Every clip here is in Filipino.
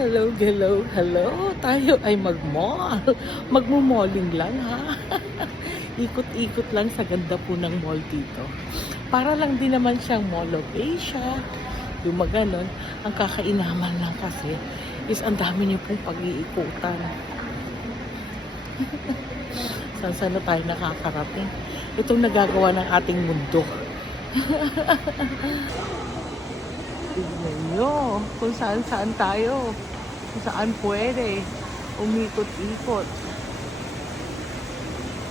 Hello, hello, hello. Tayo ay mag-mall. Magmo-malling lang ha. Ikot-ikot lang sa ganda po ng mall dito. Para lang din naman siyang Mall of Asia. Yung maganon, ang kakainaman lang kasi is ang dami niyo pong pag-iikutan. Saan na tayo nakakarating? Itong nagagawa ng ating mundo. Tignan nyo kung saan-saan tayo. Kung saan pwede. Umikot-ikot.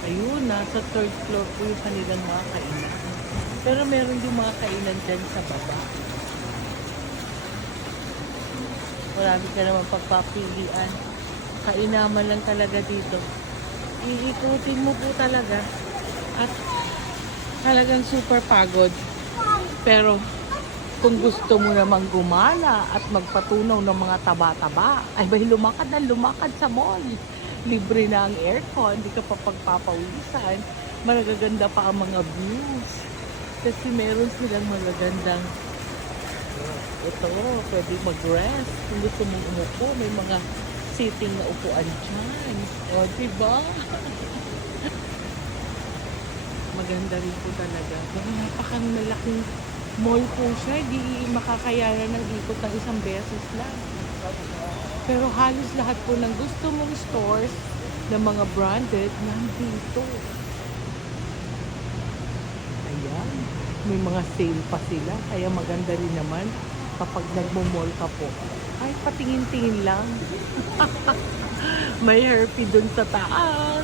Ayun, nasa third floor po yung kanilang mga kainan. Pero meron yung mga kainan dyan sa baba. Marami ka naman pagpapilian. Kainaman lang talaga dito. Iikutin mo po talaga. At talagang super pagod. Pero kung gusto mo namang gumala at magpatunaw ng mga taba-taba, ay ba lumakad na lumakad sa mall. Libre na ang aircon, hindi ka pa pagpapawisan. Magaganda pa ang mga views. Kasi meron silang magagandang ito, pwede mag-rest. Kung gusto mong umupo, may mga sitting na upuan dyan. O, diba? Maganda rin po talaga. Pero napakang malaking mall po siya, hindi makakayanan ng ikot ng isang beses lang. Pero halos lahat po ng gusto mong stores ng mga branded nandito. Ayan, may mga sale pa sila, kaya maganda rin naman kapag nagmo-mall ka po. Ay, patingin-tingin lang. May Herpy dun sa taas.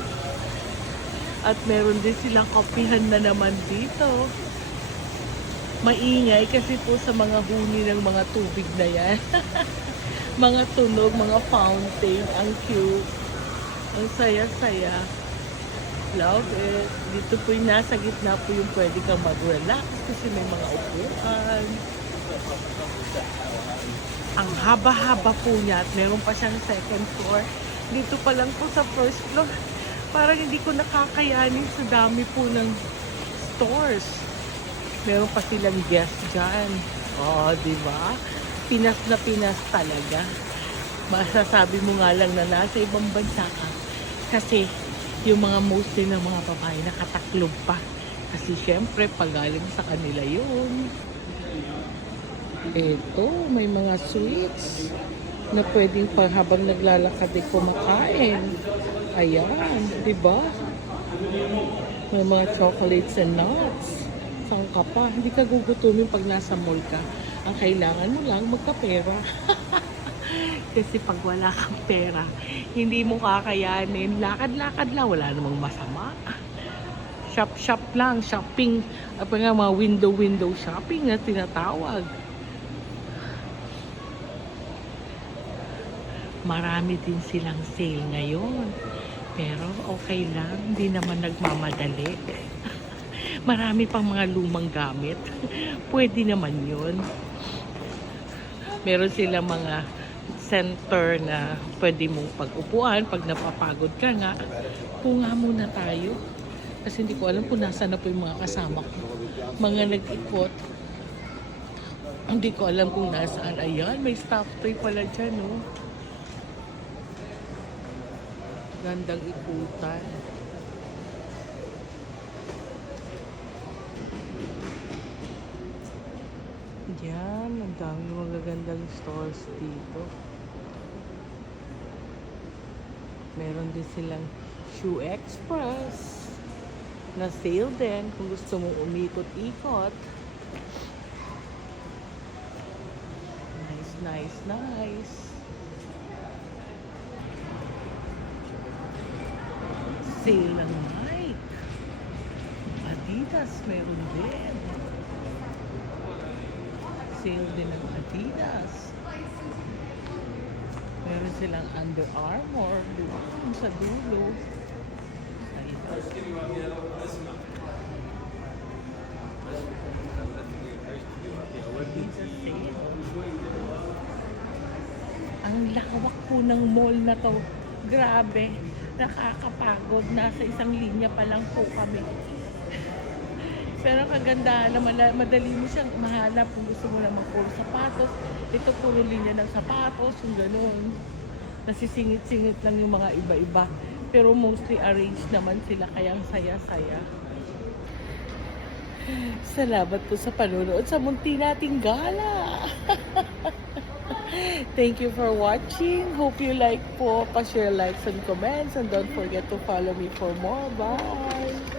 At meron din silang kapihan na naman dito. Maingay kasi po sa mga huni ng mga tubig na yan. Mga tunog, mga fountain. Ang cute. Ang saya-saya. Love it. Dito po yung nasa gitna po yung pwede kang mag-relax kasi may mga upuan. Ang haba-haba po niya at meron pa siyang second floor. Dito pa lang po sa first floor. Parang hindi ko nakakayanin sa dami po ng stores. Meron pa silang guest dyan. Oh, di ba? Pinas na Pinas talaga. Masasabi mo nga lang na nasa ibang bansa ka. Kasi yung mga mostly ng mga babae nakataklob pa. Kasi syempre, pagaling sa kanila yun. Eto, may mga sweets na pwedeng pang habang naglalakad ay kumakain. Ayan, di ba? May mga chocolates and nuts. Saan ka pa? Hindi ka gugutumin pag nasa mall ka. Ang kailangan mo lang magkapera. Kasi pag wala kang pera, hindi mo kakayanin. Lakad-lakad lang, wala namang masama. Shop-shop lang, shopping. Apa nga, mga window-window shopping na tinatawag. Marami din silang sale ngayon. Pero okay lang, hindi naman nagmamadali. Marami pang mga lumang gamit. Pwede naman yun. Meron silang mga center na pwede mong pag-upuan. Pag napapagod ka nga, punga muna tayo. Kasi hindi ko alam kung nasa na po yung mga kasama ko. Mga nag-ikot. Hindi ko alam kung nasaan. Ayan, may stop toy pala dyan, oh. Gandang ikutan. Yan, ang dami magagandang stores dito. Meron din silang Shoe Express na sale din kung gusto mong umikot-ikot. Nice, nice, nice. Sale ng Nike. Adidas meron din. Sale din ng Adidas. Meron silang Under Armour. Diba? Sa dulo. Ayan. Ang lawak po ng mall na to. Grabe. Nakakapagod. Nasa isang linya pa lang po kami. Pero ang kagandahan na madali mo siyang mahanap kung gusto mo naman puro sapatos. Ito puro linya ng sapatos, yung ganun. Nasisingit-singit lang yung mga iba-iba. Pero mostly arranged naman sila, kaya ang saya-saya. Salamat po sa panonood sa munti nating gala. Thank you for watching. Hope you like po. Pa-share, likes, and comments. And don't forget to follow me for more. Bye!